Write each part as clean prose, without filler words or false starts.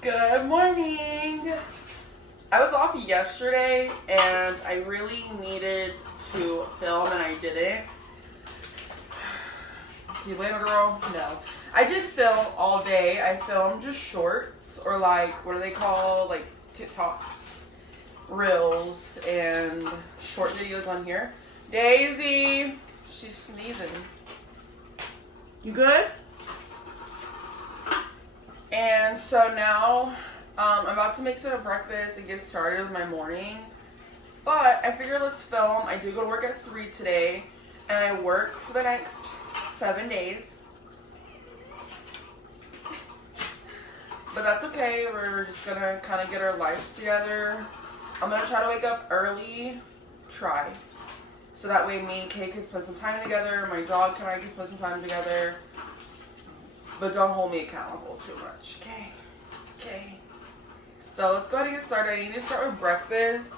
Good morning. I was off yesterday and I really needed to film and I didn't. Can you blame a girl? No. I did film all day. I filmed just shorts or like, what are they called? Like TikToks, reels, and short videos on here. Daisy, she's sneezing. You good? And so now I'm about to make some breakfast and get started with my morning. But I figured let's film. I do go to work at 3 today and I work for the next 7 days. But that's okay. We're just gonna kind of get our lives together. I'm gonna try to wake up early. Try. So that way me and Kay can spend some time together. My dog and I can spend some time together. But don't hold me accountable too much, okay? Okay. So let's go ahead and get started. I need to start with breakfast.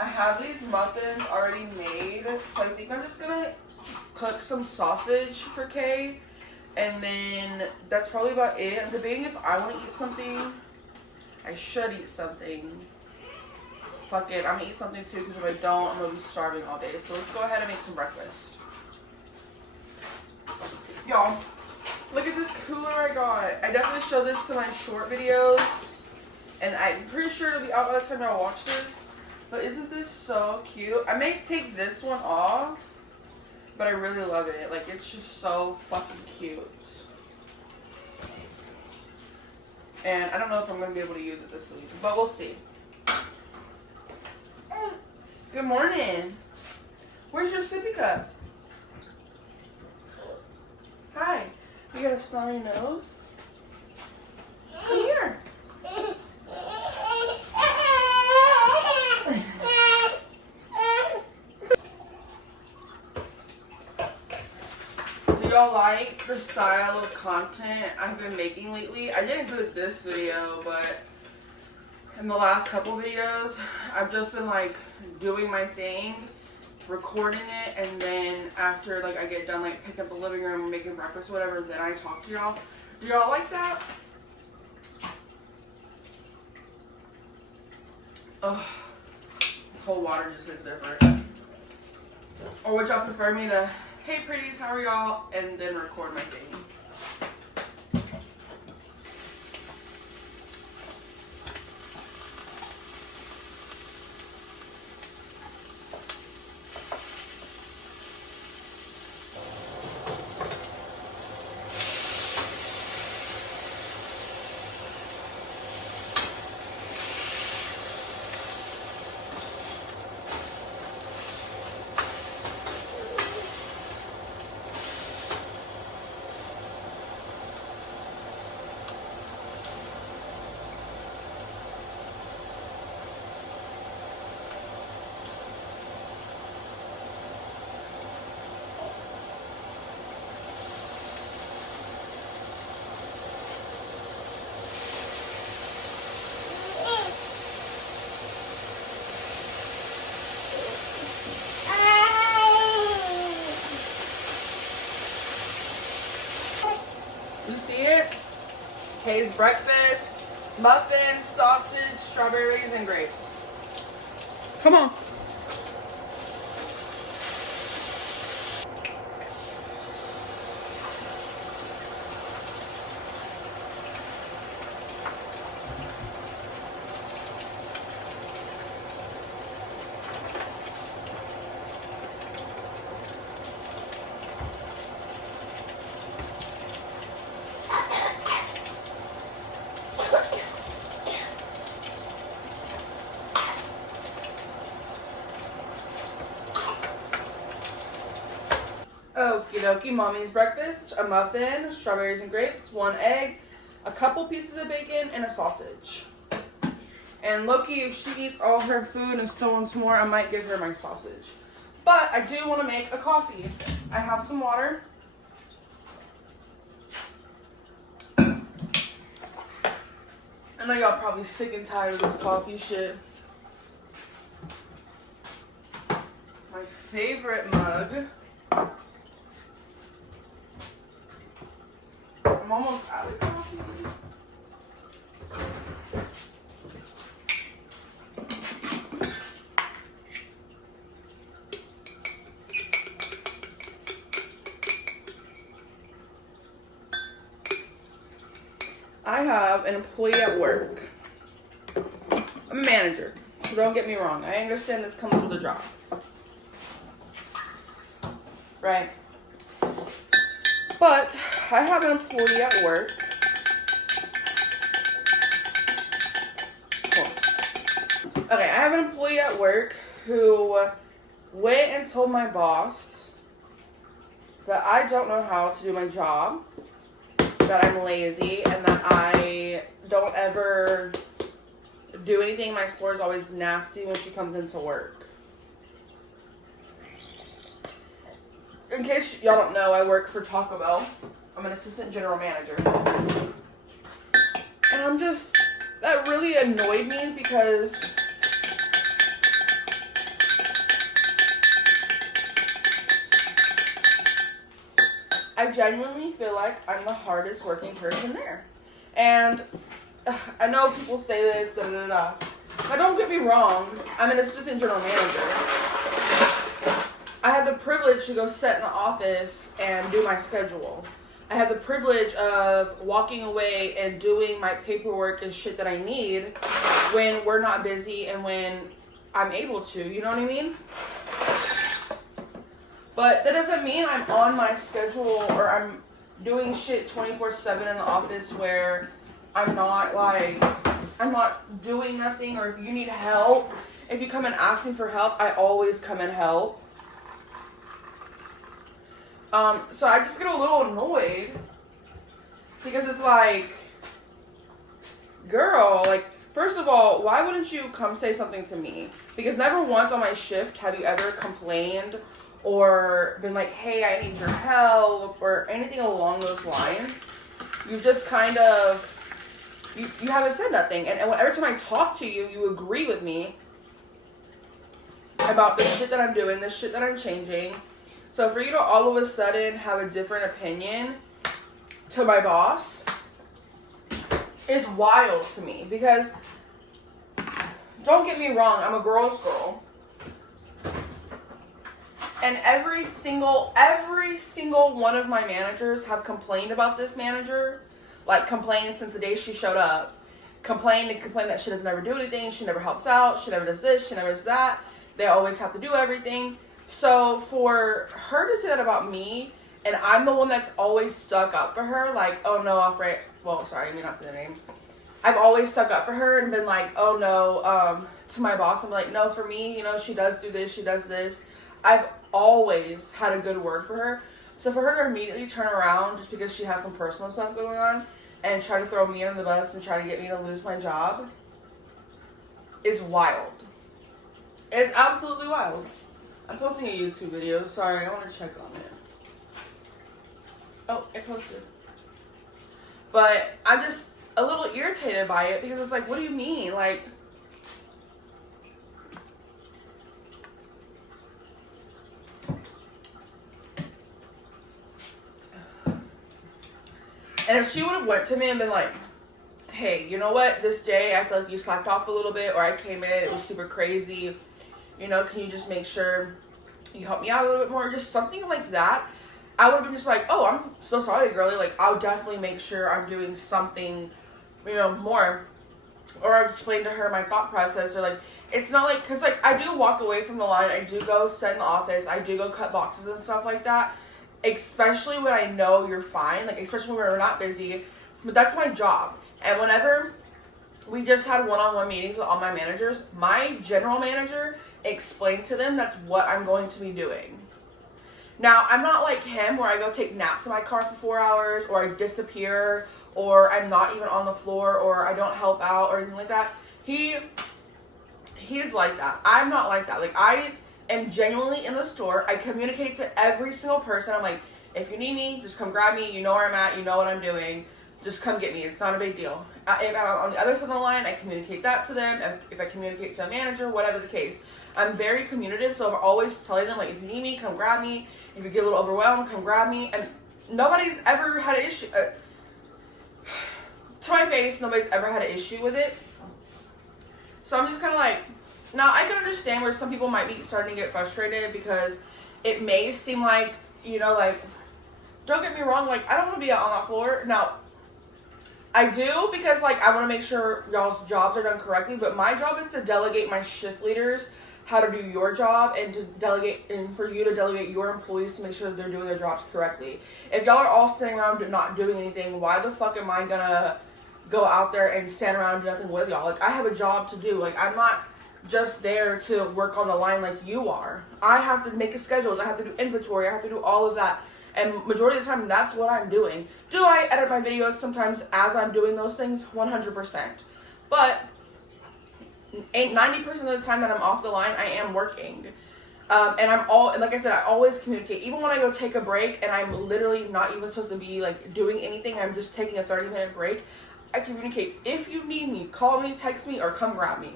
I have these muffins already made, so I think I'm just gonna cook some sausage for Kay. And then that's probably about it. I'm debating if I want to eat something. I should eat something. Fuck it, I'm gonna eat something too, because if I don't, I'm gonna be starving all day. So let's go ahead and make some breakfast. Y'all. Look at this cooler I got. I definitely showed this to my short videos. And I'm pretty sure it'll be out by the time I watch this. But isn't this so cute? I may take this one off. But I really love it. Like, it's just so fucking cute. And I don't know if I'm going to be able to use it this week. But we'll see. Good morning. Where's your sippy cup? Hi. You got a snotty nose? Come here. Do y'all like the style of content I've been making lately? I didn't do this video, but in the last couple videos, I've just been like doing my thing, recording it, and then after like I get done like picking up the living room and making breakfast or whatever, then I talk to y'all. Do y'all like that? Ugh, cold water just is different. Or would y'all prefer me to, hey pretties, how are y'all, and then record my thing? You see it? Kay's breakfast, muffins, sausage, strawberries, and grapes. Come on. Okie dokie, mommy's breakfast, a muffin, strawberries and grapes, 1 egg, a couple pieces of bacon, and a sausage. And Loki, if she eats all her food and still wants more, I might give her my sausage. But I do want to make a coffee. I have some water. I know y'all probably sick and tired of this coffee shit. My favorite mug. I'm almost out of coffee. I have an employee at work. I'm a manager, so don't get me wrong. I understand this comes with a job. Right? But I have an employee at work. Okay, I have an employee at work who went and told my boss that I don't know how to do my job, that I'm lazy, and that I don't ever do anything. My store is always nasty when she comes into work. In case y'all don't know, I work for Taco Bell. I'm an assistant general manager. And that really annoyed me because I genuinely feel like I'm the hardest working person there. And I know people say this, da da da da. Now don't get me wrong, I'm an assistant general manager. I have the privilege to go sit in the office and do my schedule. I have the privilege of walking away and doing my paperwork and shit that I need when we're not busy and when I'm able to, you know what I mean? But that doesn't mean I'm on my schedule or I'm doing shit 24/7 in the office where I'm not doing nothing. Or if you need help, if you come and ask me for help, I always come and help. So I just get a little annoyed because it's like, girl, like, first of all, why wouldn't you come say something to me? Because never once on my shift have you ever complained or been like, hey, I need your help or anything along those lines. You just kind of, you haven't said nothing. And every time I talk to you, you agree with me about the shit that I'm doing, the shit that I'm changing. So for you to all of a sudden have a different opinion to my boss is wild to me. Because, don't get me wrong, I'm a girl's girl. And every single one of my managers have complained about this manager. Like, complained since the day she showed up. Complained that she doesn't ever do anything. She never helps out. She never does this. She never does that. They always have to do everything. So for her to say that about me, and I'm the one that's always stuck up for her, like, oh no, Alfred, well, sorry, I mean not say their names. I've always stuck up for her and been like, oh no, to my boss, I'm like, no, for me, you know, she does do this, she does this. I've always had a good word for her. So for her to immediately turn around just because she has some personal stuff going on and try to throw me under the bus and try to get me to lose my job is wild. It's absolutely wild. I'm posting a YouTube video. Sorry, I want to check on it. Oh, it posted. But I'm just a little irritated by it because it's like, what do you mean? Like, and if she would have went to me and been like, hey, you know what? This day I feel like you slacked off a little bit, or I came in, it was super crazy. You know, can you just make sure you help me out a little bit more? Just something like that. I would have been just like, oh, I'm so sorry, girlie. Like, I'll definitely make sure I'm doing something, you know, more. Or I explain to her my thought process. Or, like, it's not like, because, like, I do walk away from the line. I do go sit in the office. I do go cut boxes and stuff like that. Especially when I know you're fine. Like, especially when we're not busy. But that's my job. And whenever we just had one-on-one meetings with all my managers, my general manager explained to them that's what I'm going to be doing. Now, I'm not like him where I go take naps in my car for 4 hours, or I disappear, or I'm not even on the floor, or I don't help out, or anything like that. He's like that. I'm not like that. Like, I am genuinely in the store. I communicate to every single person. I'm like, if you need me, just come grab me. You know where I'm at. You know what I'm doing. Just come get me. It's not a big deal. If I'm on the other side of the line, I communicate that to them. If I communicate to a manager, whatever the case. I'm very communicative, so I'm always telling them, like, if you need me, come grab me. If you get a little overwhelmed, come grab me. And nobody's ever had an issue. To my face, nobody's ever had an issue with it. So I'm just kind of like, now I can understand where some people might be starting to get frustrated because it may seem like, you know, like, don't get me wrong, like, I don't want to be out on that floor. Now, I do, because like I want to make sure y'all's jobs are done correctly, but my job is to delegate my shift leaders how to do your job, and to delegate, and for you to delegate your employees to make sure they're doing their jobs correctly. If y'all are all sitting around not doing anything, why the fuck am I gonna go out there and stand around and do nothing with y'all? Like, I have a job to do. Like, I'm not just there to work on the line like you are. I have to make a schedule. I have to do inventory. I have to do all of that. And majority of the time, that's what I'm doing. Do I edit my videos sometimes as I'm doing those things? 100%. But 90% of the time that I'm off the line, I am working. And like I said, I always communicate. Even when I go take a break and I'm literally not even supposed to be like doing anything, I'm just taking a 30-minute break, I communicate. If you need me, call me, text me, or come grab me.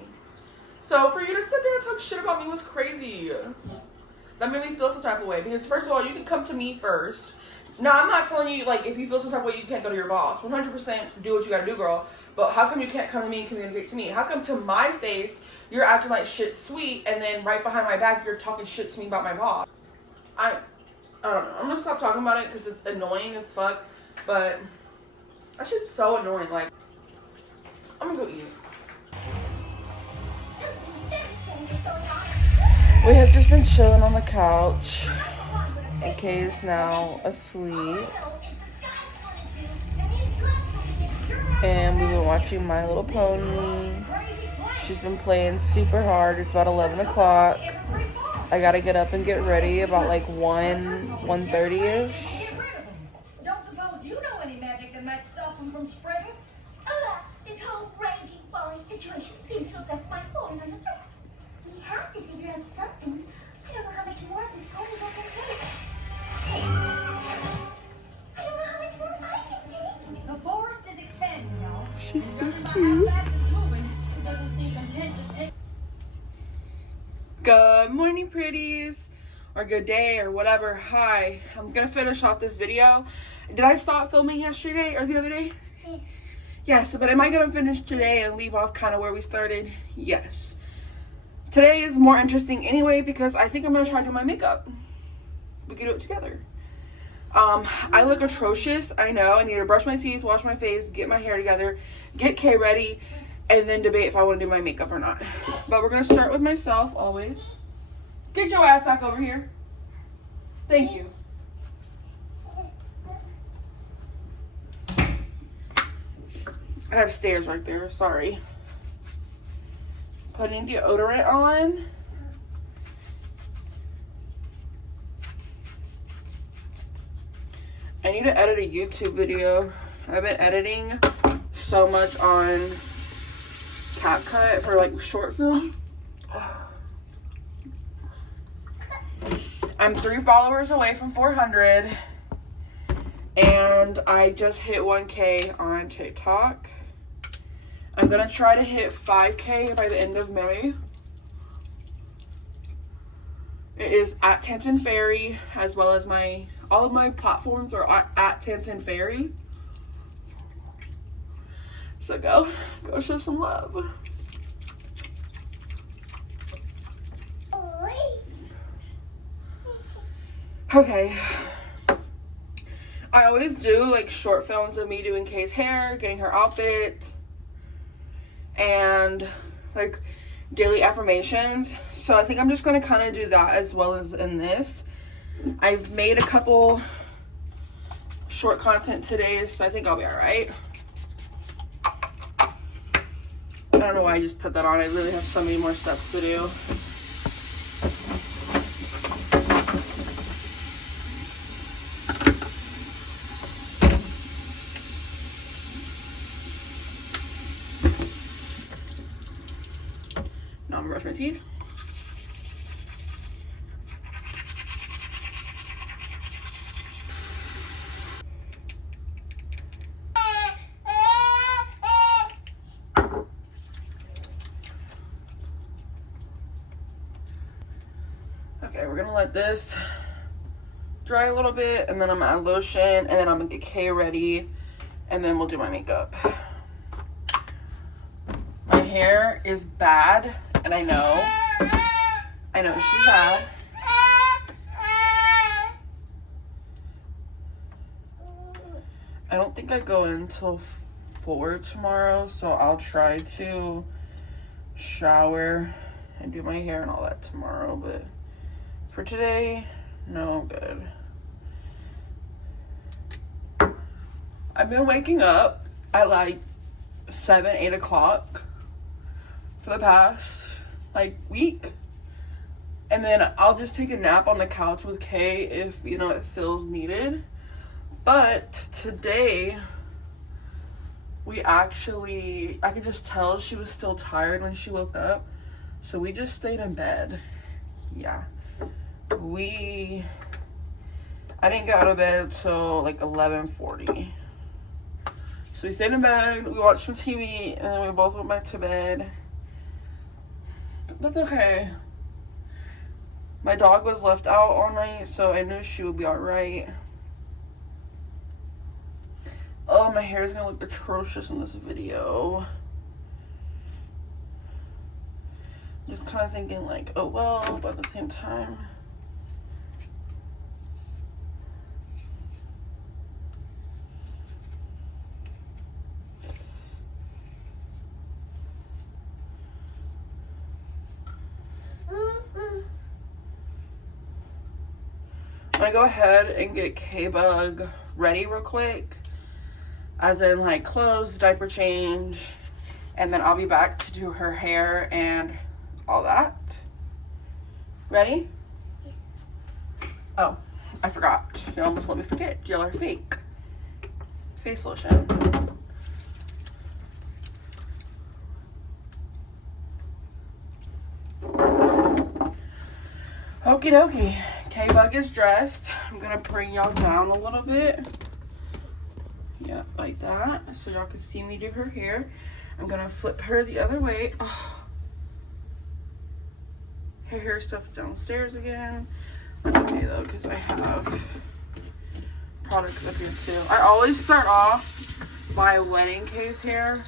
So for you to sit there and talk shit about me was crazy. That made me feel some type of way. Because first of all, you can come to me first. Now, I'm not telling you, like, if you feel some type of way, you can't go to your boss. 100% do what you gotta do, girl. But how come you can't come to me and communicate to me? How come to my face, you're acting like shit sweet, and then right behind my back, you're talking shit to me about my boss? I don't know. I'm gonna stop talking about it because it's annoying as fuck. But that shit's so annoying. Like, I'm gonna go eat. We have just been chilling on the couch. AK is now asleep. And we've been watching My Little Pony. She's been playing super hard. It's about 11 o'clock. I gotta get up and get ready about like 1:30ish. Don't suppose you know any magic that might stop him from spreading? Alas, this whole raging forest situation seems to have left my phone on the press. We have to figure out something. I don't know how much more this pony can take. I don't know how much more I can take. The forest is expanding now. She's so cute. Good morning, pretties, or good day, or whatever. Hi, I'm gonna finish off this video. Did I stop filming yesterday or the other day? Yes, but am I gonna finish today and leave off kind of where we started? Yes. Today is more interesting anyway because I think I'm gonna try to do my makeup. We can do it together. I look atrocious. I know. I need to brush my teeth, wash my face, get my hair together, get Kay ready, and then debate if I want to do my makeup or not. But we're going to start with myself, always. Get your ass back over here. Thank you. I have stairs right there. Sorry. Putting deodorant on. I need to edit a YouTube video. I've been editing so much on CapCut for like short film. I'm 3 followers away from 400, and I just hit 1K on TikTok. I'm gonna try to hit 5K by the end of May. It is at Tantan Fairy, as well as all of my platforms are at Tantan Fairy. So go show some love. Okay. I always do like short films of me doing Kay's hair, getting her outfit, and like daily affirmations. So I think I'm just gonna kind of do that as well as in this. I've made a couple short content today, so I think I'll be all right. I don't know why I just put that on. I really have so many more steps to do. Now I'm gonna brush my teeth. Okay, we're gonna let this dry a little bit, and then I'm gonna add lotion, and then I'm gonna get Kay ready, and then we'll do my makeup. My hair is bad, and I know she's bad. I don't think I go in till forward tomorrow, so I'll try to shower and do my hair and all that tomorrow, but for today, no good. I've been waking up at like 7, 8 o'clock for the past like week, and then I'll just take a nap on the couch with Kay if, you know, it feels needed. But today I could just tell she was still tired when she woke up, so we just stayed in bed. Yeah, I didn't get out of bed till like 11:40. So we stayed in bed, we watched some TV, and then we both went back to bed. But that's okay. My dog was left out all night, so I knew she would be alright. Oh, my hair is gonna look atrocious in this video. Just kind of thinking like, oh well, but at the same time. I'm gonna go ahead and get K-Bug ready real quick. As in like clothes, diaper change, and then I'll be back to do her hair and all that. Ready? Yeah. Oh, I forgot. You almost let me forget. Gel or fake? Face lotion. Okie dokie. K-Bug is dressed. I'm gonna bring y'all down a little bit. Yeah, like that, so y'all can see me do her hair. I'm gonna flip her the other way. Oh. Her hair stuff's downstairs again. That's okay though, because I have products up here too. I always start off my wedding case hair.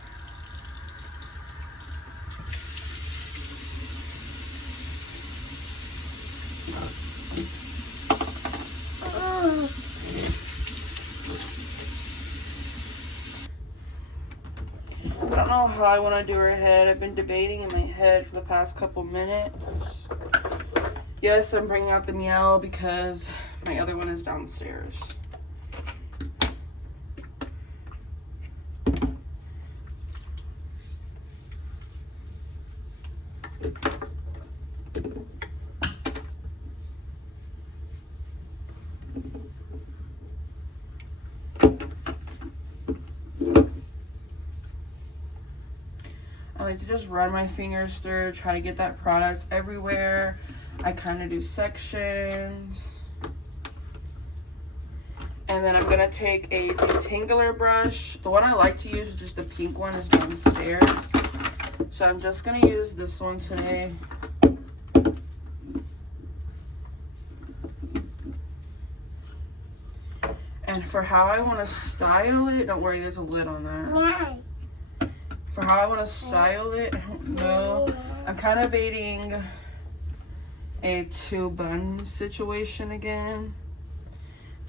I don't know how I want to do her head. I've been debating in my head for the past couple minutes. Yes, I'm bringing out the Mielle because my other one is downstairs. I like to just run my fingers through, try to get that product everywhere. I kind of do sections. And then I'm going to take a detangler brush. The one I like to use, just the pink one, is downstairs. So I'm just going to use this one today. And for how I want to style it, don't worry, there's a lid on that. For how I want to style it, I don't know. I'm kind of baiting a 2-bun situation again.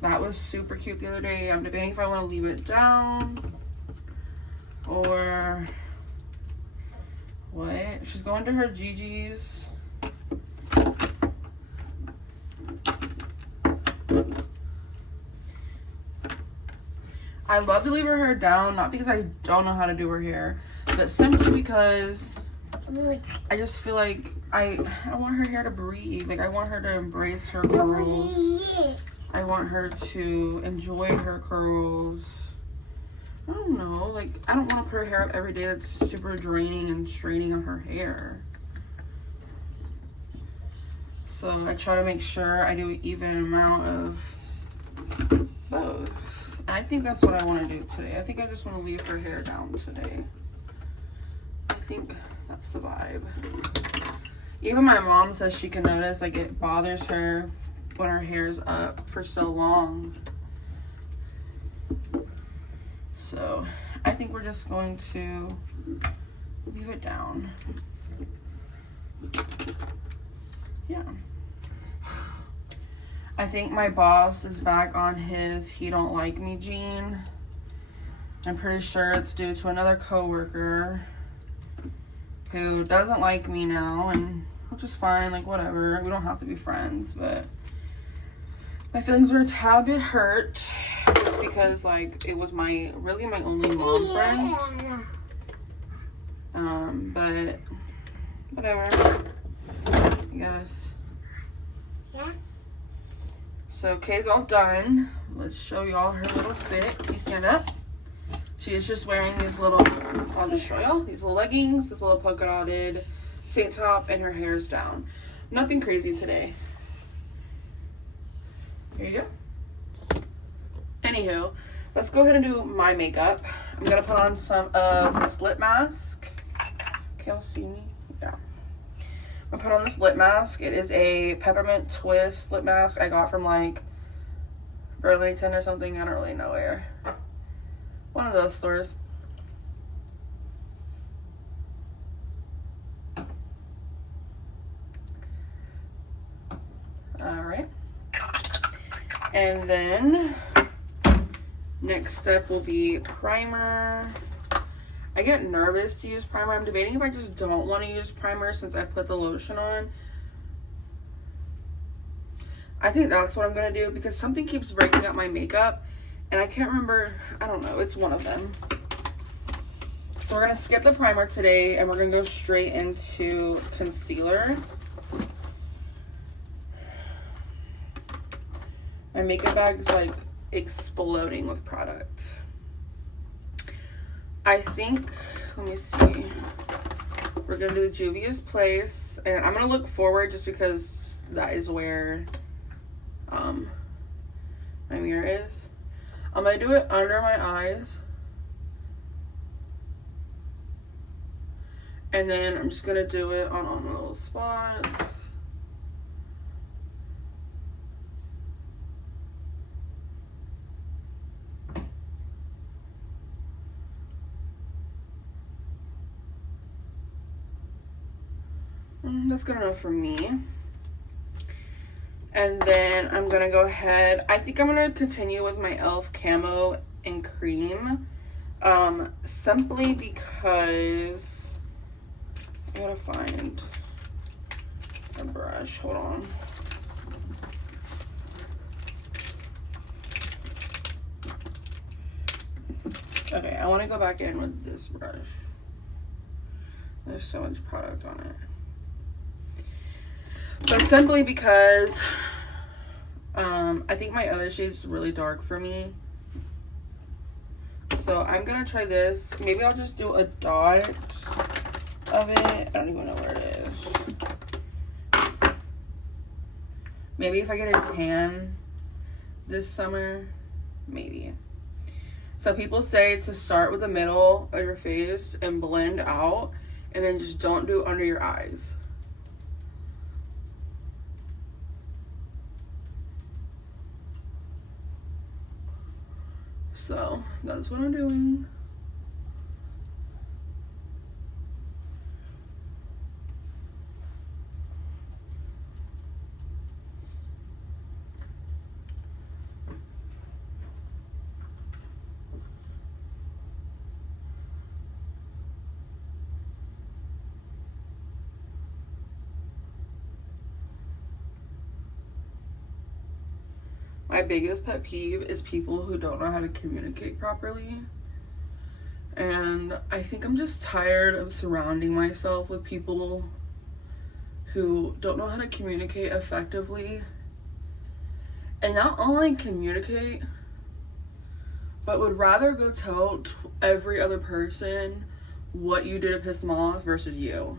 That was super cute the other day. I'm debating if I want to leave it down or what. She's going to her Gigi's. I love to leave her hair down, not because I don't know how to do her hair, but simply because I just feel like I want her hair to breathe. Like, I want her to embrace her curls. I want her to enjoy her curls. I don't know. Like, I don't want to put her hair up every day. That's super draining and straining on her hair. So I try to make sure I do an even amount of both. I think that's what I want to do today. I think I just want to leave her hair down today. I think that's the vibe. Even my mom says she can notice, like, it bothers her when her hair's up for so long. So I think we're just going to leave it down. Yeah. I think my boss is back on his "he don't like me" gene. I'm pretty sure it's due to another coworker who doesn't like me now, and which is fine, like whatever. We don't have to be friends, but my feelings were a tad bit hurt just because like it was really my only mom friend. But whatever. I guess. Yeah. So Kay's all done. Let's show y'all her little fit. Can you stand up? She is just wearing these little, I'll just show y'all, these little leggings, this little polka dotted tank top, and her hair's down. Nothing crazy today. Here you go. Anywho, let's go ahead and do my makeup. I'm gonna put on some of this lip mask. Can y'all see me? Yeah. I'm gonna put on this lip mask. It is a peppermint twist lip mask I got from like Burlington or something. I don't really know where. One of those stores. Alright. And then next step will be primer. I get nervous to use primer. I'm debating if I just don't want to use primer since I put the lotion on. I think that's what I'm going to do because something keeps breaking up my makeup. And I can't remember, I don't know, it's one of them. So we're going to skip the primer today and we're going to go straight into concealer. My makeup bag's like exploding with product. I think, let me see. We're going to do Juvia's Place. And I'm going to look forward just because that is where my mirror is. I'm going to do it under my eyes. And then I'm just going to do it on all my little spots. That's good enough for me. And then I'm going to go ahead. I think I'm going to continue with my e.l.f. Camo and Cream. Simply because I gotta find a brush. Hold on. Okay, I want to go back in with this brush. There's so much product on it. But simply because I think my other shade's really dark for me. So I'm gonna try this. Maybe I'll just do a dot of it. I don't even know where it is. Maybe if I get a tan this summer, maybe. So people say to start with the middle of your face and blend out, and then just don't do under your eyes. So that's what I'm doing. My biggest pet peeve is people who don't know how to communicate properly. And I think I'm just tired of surrounding myself with people who don't know how to communicate effectively. And not only communicate, but would rather go tell every other person what you did to piss them off versus you.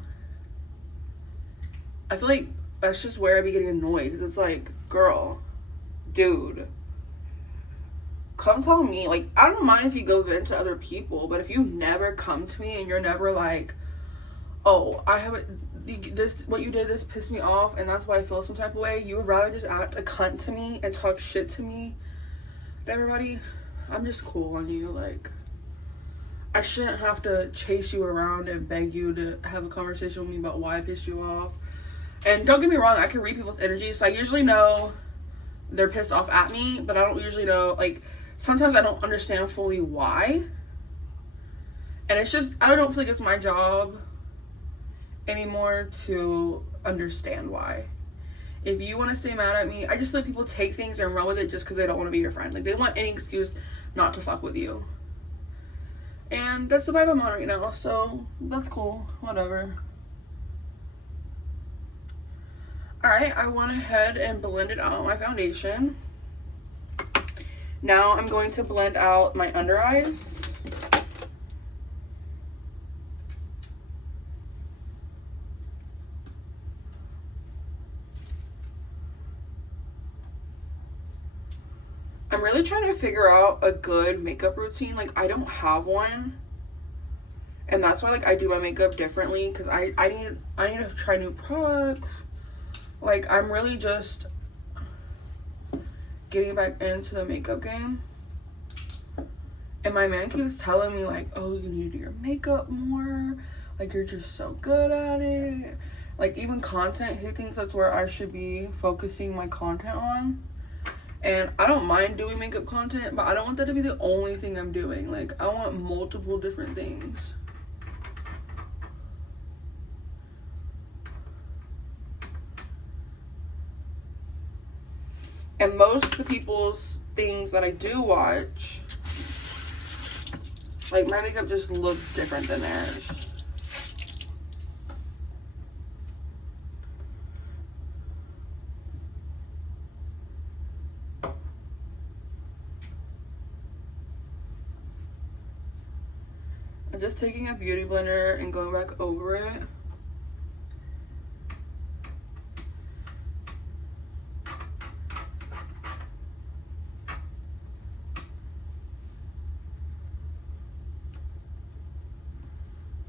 I feel like that's just where I be getting annoyed, because it's like, girl, dude, come tell me. Like, I don't mind if you go vent to other people, but if you never come to me and you're never like, oh, I have this, what you did, this pissed me off and that's why I feel some type of way, you would rather just act a cunt to me and talk shit to me. But everybody, I'm just cool on you. Like, I shouldn't have to chase you around and beg you to have a conversation with me about why I pissed you off. And don't get me wrong, I can read people's energy, so I usually know they're pissed off at me, but I don't usually know, like, sometimes I don't understand fully why, And it's just, I don't feel like it's my job anymore to understand why. If you want to stay mad at me, I just let people take things and run with it just because they don't want to be your friend. Like, they want any excuse not to fuck with you. And that's the vibe I'm on right now, so that's cool. Whatever. Alright, I went ahead and blended out my foundation. Now I'm going to blend out my under eyes. I'm really trying to figure out a good makeup routine. Like, I don't have one. And that's why, like, I do my makeup differently. Because I need to try new products. Like, I'm really just getting back into the makeup game. And my man keeps telling me, like, oh, you need to do your makeup more. Like, you're just so good at it. Like, even content, he thinks that's where I should be focusing my content on. And I don't mind doing makeup content, but I don't want that to be the only thing I'm doing. Like, I want multiple different things. And most of the people's things that I do watch, like, my makeup just looks different than theirs. I'm just taking a beauty blender and going back over it.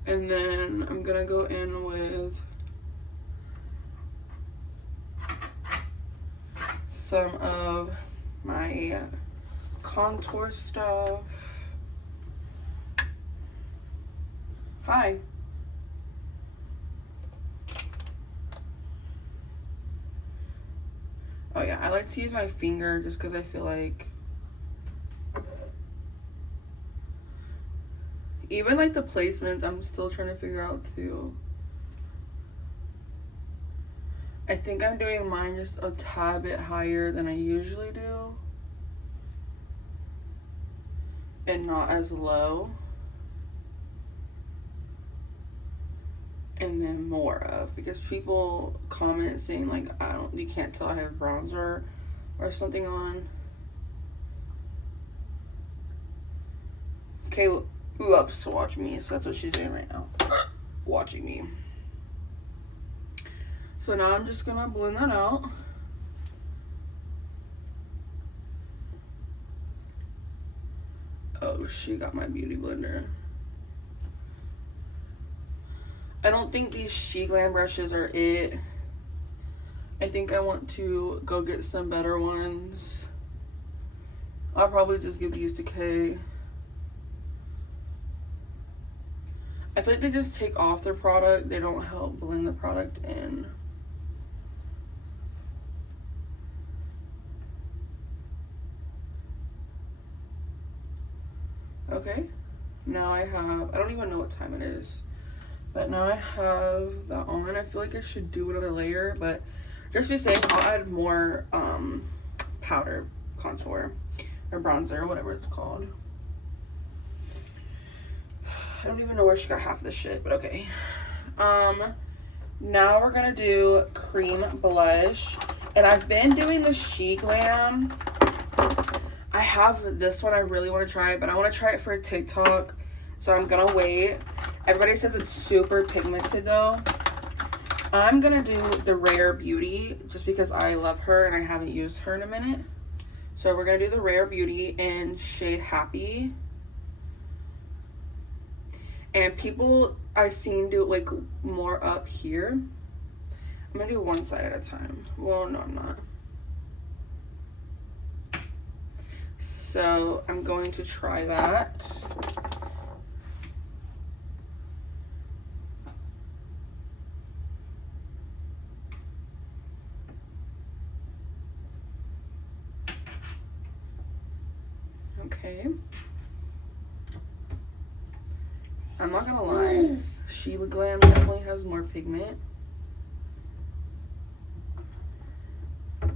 And then I'm gonna go in with some of my contour stuff. Hi. Oh yeah, I like to use my finger just because I feel like even like the placements, I'm still trying to figure out too. I think I'm doing mine just a tad bit higher than I usually do. And not as low. And then more of, because people comment saying like, you can't tell I have bronzer or something on. Okay, loves to watch me, so that's what she's doing right now. Watching me. So now I'm just gonna blend that out. Oh, she got my beauty blender. I don't think these SheGlam brushes are it. I think I want to go get some better ones. I'll probably just give these to Kay. I feel like they just take off their product. They don't help blend the product in. Okay. Now I have, I don't even know what time it is. But now I have that on. I feel like I should do another layer, but just to be safe, I'll add more powder, contour, or bronzer, or whatever it's called. I don't even know where she got half of this shit, but okay. Now we're gonna do cream blush. And I've been doing the SheGlam. I have this one I really want to try, but I want to try it for a TikTok. So I'm gonna wait. Everybody says it's super pigmented though. I'm gonna do the Rare Beauty just because I love her and I haven't used her in a minute. So we're gonna do the Rare Beauty in shade Happy. And people I've seen do it like more up here. I'm gonna do one side at a time. Well, no, I'm not. So I'm going to try that. Okay. I'm not gonna lie. Sheila Glam definitely has more pigment. I'm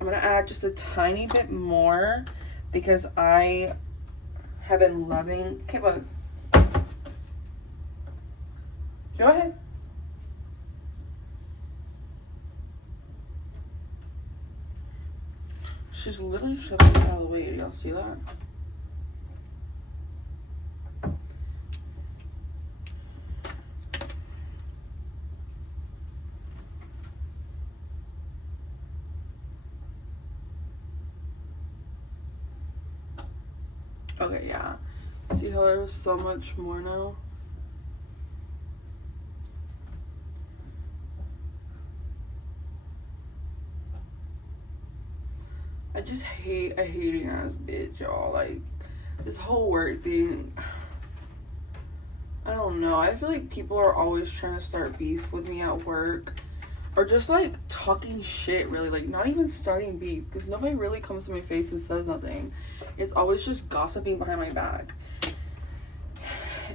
gonna add just a tiny bit more because I have been loving. Okay, bug. Go ahead. She's literally shoving me out of the way. Do y'all see that? Okay, yeah. See how there's so much more now? I just hate a hating ass bitch, y'all. Like, this whole work thing, I don't know. I feel like people are always trying to start beef with me at work. Or just, like, talking shit, really. Like, not even starting beef. Because nobody really comes to my face and says nothing. It's always just gossiping behind my back.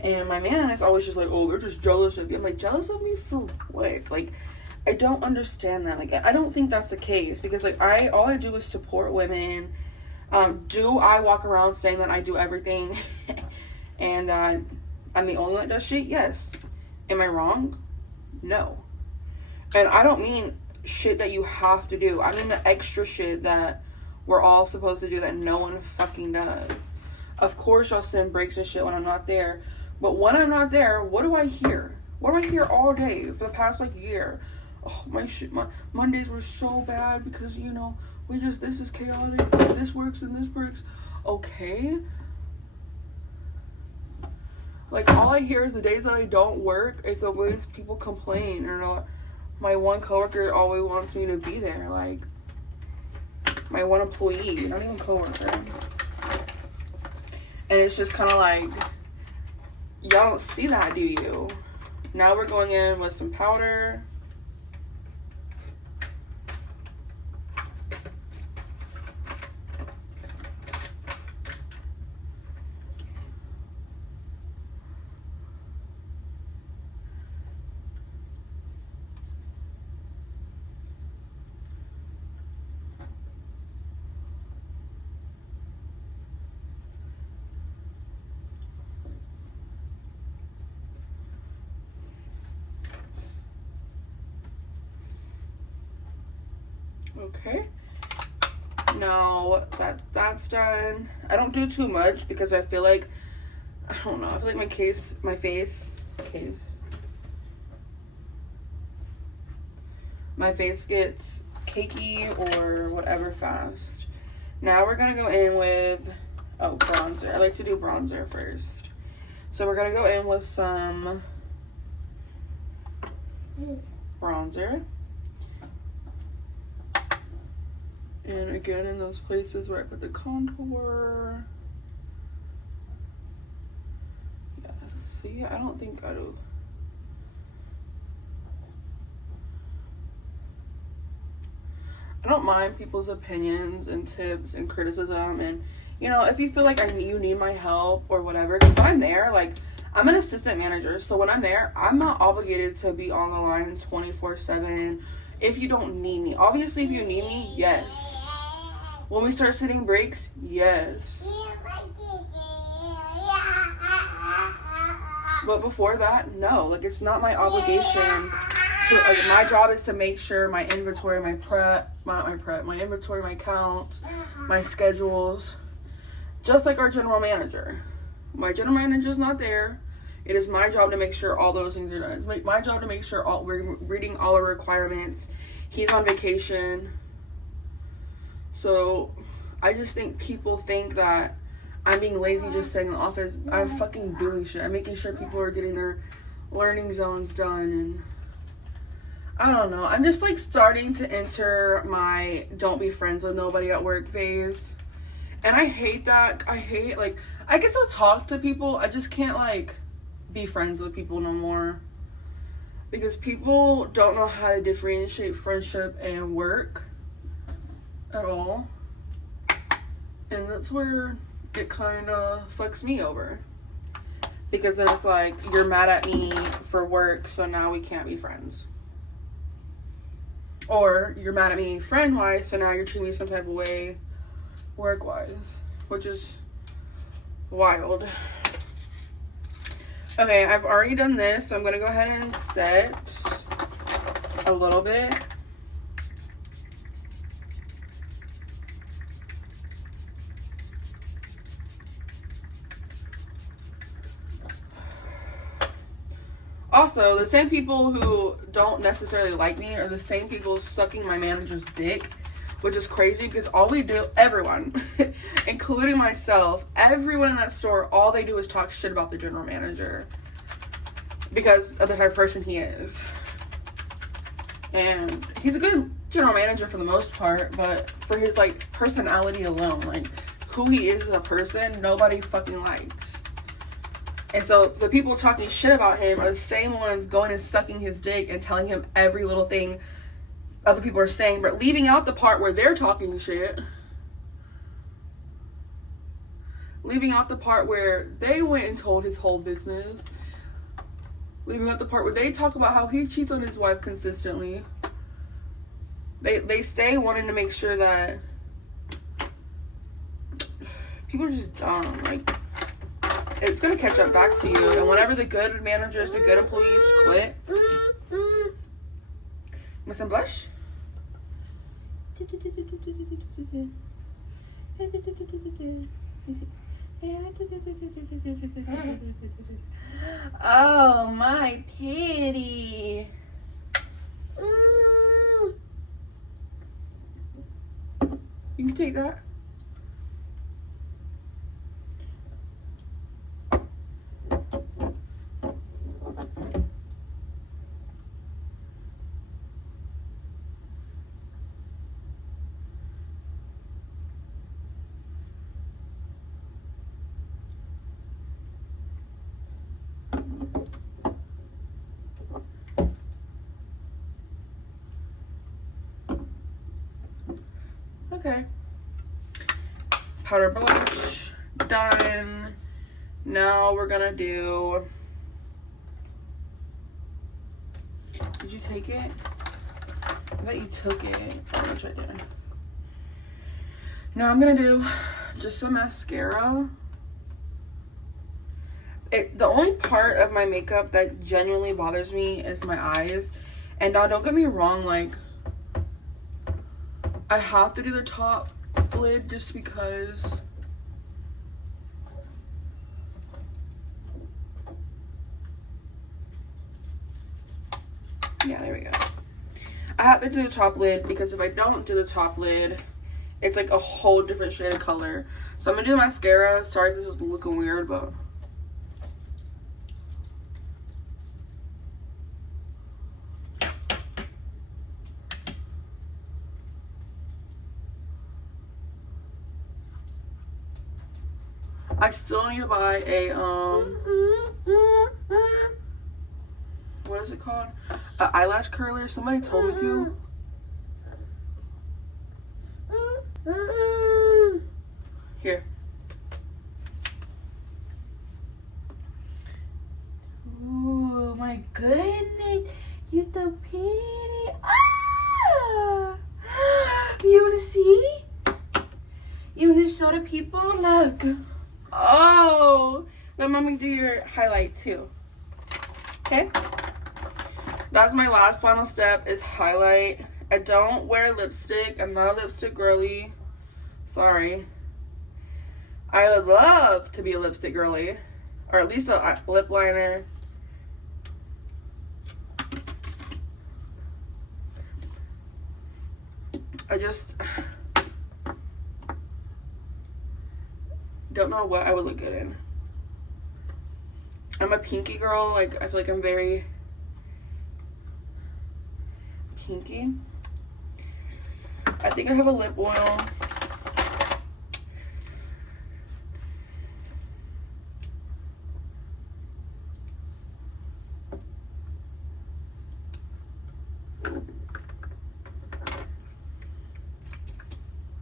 And my man is always just like, oh, they're just jealous of you. I'm like, jealous of me for what? Like, I don't understand that. Like, I don't think that's the case. Because, like, all I do is support women. Do I walk around saying that I do everything and that I'm the only one that does shit? Yes. Am I wrong? No. And I don't mean shit that you have to do. I mean the extra shit that we're all supposed to do that no one fucking does. Of course I'll send breaks and shit when I'm not there. But when I'm not there, what do I hear? What do I hear all day for the past, like, year? Oh, my Mondays were so bad because, you know, this is chaotic. This works and this works. Okay. Like, all I hear is the days that I don't work is the ways people complain or not. My one coworker always wants me to be there. Like, my one employee, not even coworker. And it's just kind of like, y'all don't see that, do you? Now we're going in with some powder. Okay, now that that's done, I don't do too much because I feel like, I don't know, I feel like my face gets cakey or whatever fast. Now we're gonna go in with, bronzer. I like to do bronzer first. So we're gonna go in with some bronzer. And again, in those places where I put the contour. Yeah, see, I don't think I do. I don't mind people's opinions and tips and criticism. And, you know, if you feel like you need my help or whatever. Because when I'm there, like, I'm an assistant manager. So when I'm there, I'm not obligated to be on the line 24/7. If you don't need me. Obviously, if you need me, yes. When we start sitting breaks, yes. But before that, no. Like, it's not my obligation to, like, my job is to make sure my inventory, my inventory, my count, my schedules, just like our general manager. My general manager's not there. It is my job to make sure all those things are done. It's my job to make sure we're reading all our requirements. He's on vacation. So I just think people think that I'm being lazy just staying in the office. I'm fucking doing shit. I'm making sure people are getting their learning zones done. And I don't know. I'm just, like, starting to enter my don't be friends with nobody at work phase. And I hate that. Like, I can still talk to people. I just can't, like, be friends with people no more. Because people don't know how to differentiate friendship and work at all. And that's where it kind of fucks me over. Because then it's like, you're mad at me for work, so now we can't be friends. Or you're mad at me friend-wise, so now you're treating me some type of way work-wise. Which is wild. Okay, I've already done this, so I'm going to go ahead and set a little bit. Also, the same people who don't necessarily like me are the same people sucking my manager's dick, which is crazy because all we do, everyone, including myself, everyone in that store, all they do is talk shit about the general manager because of the type of person he is. And he's a good general manager for the most part, but for his, like, personality alone, like, who he is as a person, nobody fucking likes. And so the people talking shit about him are the same ones going and sucking his dick and telling him every little thing other people are saying, but leaving out the part where they're talking shit. Leaving out the part where they went and told his whole business. Leaving out the part where they talk about how he cheats on his wife consistently. They stay wanting to make sure that people are just dumb. Like, it's gonna catch up back to you. And whenever the good managers, the good employees quit. Want some blush? Oh, my pity. You can take that. Okay. Powder blush done. Now we're gonna do. Did you take it? I bet you took it. Oh, it's right there. Now I'm gonna do just some mascara. The only part of my makeup that genuinely bothers me is my eyes. And now don't get me wrong, like, I have to do the top lid just because yeah, there we go. I have to do the top lid because if I don't do the top lid, it's like a whole different shade of color. So I'm gonna do mascara. Sorry if this is looking weird, but I still need to buy a, what is it called? An eyelash curler. Somebody told me to. Here. Ooh, my goodness. You're so pretty. Ah! You wanna see? You wanna show the people? Look. Oh, let mommy do your highlight too. Okay, that's my last final step is highlight. I don't wear lipstick. I'm not a lipstick girly. Sorry. I would love to be a lipstick girly, or at least a lip liner. I just don't know what I would look good in. I'm a pinky girl. Like, I feel like I'm very pinky. I think I have a lip oil.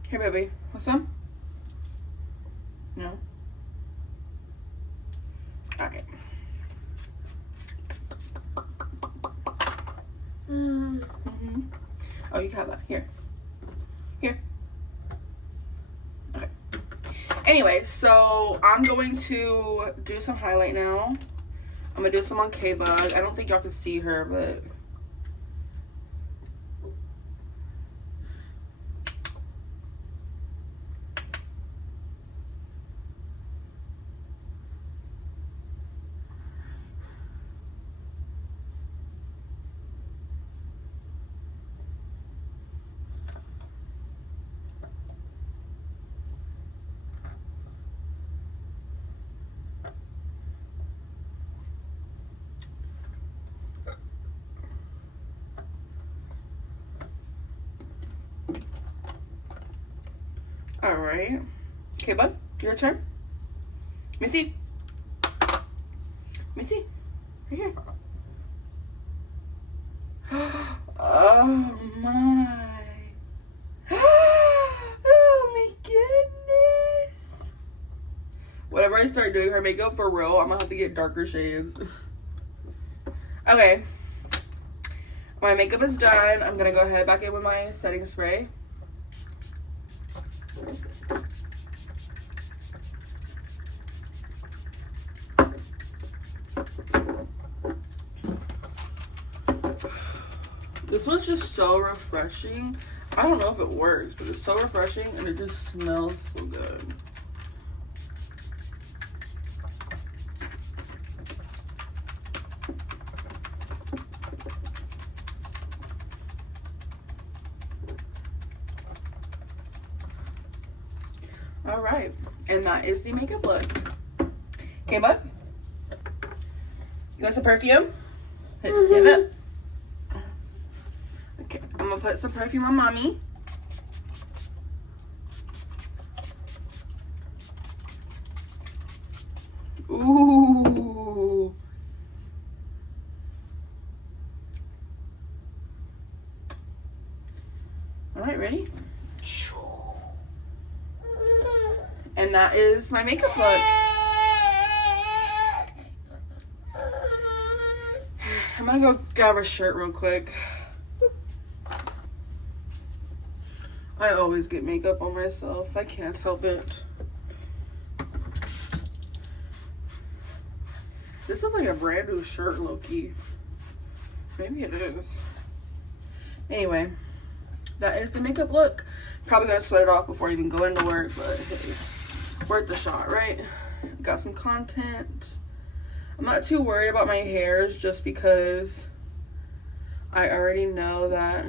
Here, baby. Want some? No? Alright. Mm-hmm. Oh, you can have that. Here. Here. Okay. Anyway, so I'm going to do some highlight now. I'm going to do some on K-Bug. I don't think y'all can see her, but... Alright. Okay, bud, your turn. Let me see. Let me see. Right here. Oh my. Oh my goodness. Whenever I start doing her makeup for real, I'm gonna have to get darker shades. Okay. My makeup is done. I'm gonna go ahead back in with my setting spray. This one's just so refreshing. I don't know if it works, but it's so refreshing and it just smells so good. All right, and that is the makeup look. Okay, bud? You want some perfume? Let's stand up. Okay, I'm gonna put some perfume on mommy. Ooh. All right, ready? And that is my makeup look. I'm gonna go grab a shirt real quick. I always get makeup on myself. I can't help it. This is like a brand new shirt, low-key. Maybe it is. Anyway, that is the makeup look. Probably gonna sweat it off before I even go into work, but hey, worth the shot, right? Got some content. I'm not too worried about my hairs just because I already know that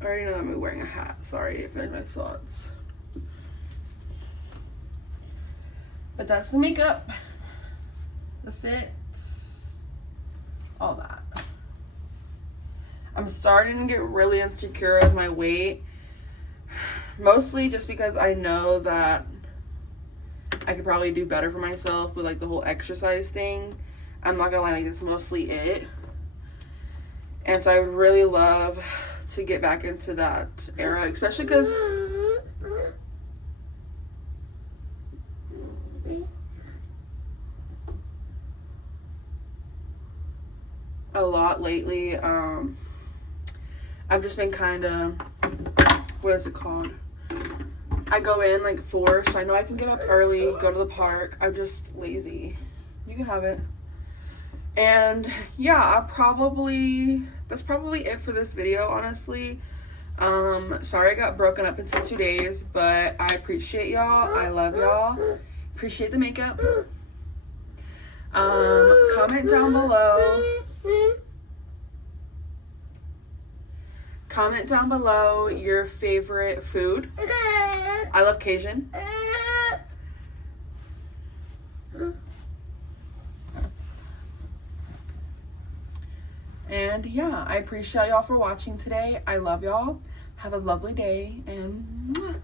I already know I'm wearing a hat. Sorry, I didn't finish my thoughts. But that's the makeup, the fits, all that. I'm starting to get really insecure with my weight. Mostly just because I know that I could probably do better for myself with like the whole exercise thing. I'm not gonna lie, like it's mostly it. And so I would really love to get back into that era, especially because a lot lately, I've just been kind of, what is it called? I go in like 4, so I know I can get up early, go to the park. I'm just lazy. You can have it. And yeah, that's probably it for this video, honestly. Sorry I got broken up into 2 days, but I appreciate y'all. I love y'all. Appreciate the makeup. Comment down below. Comment down below your favorite food. I love Cajun. And And yeah, I appreciate y'all for watching today. I love y'all. Have a lovely day, and mwah.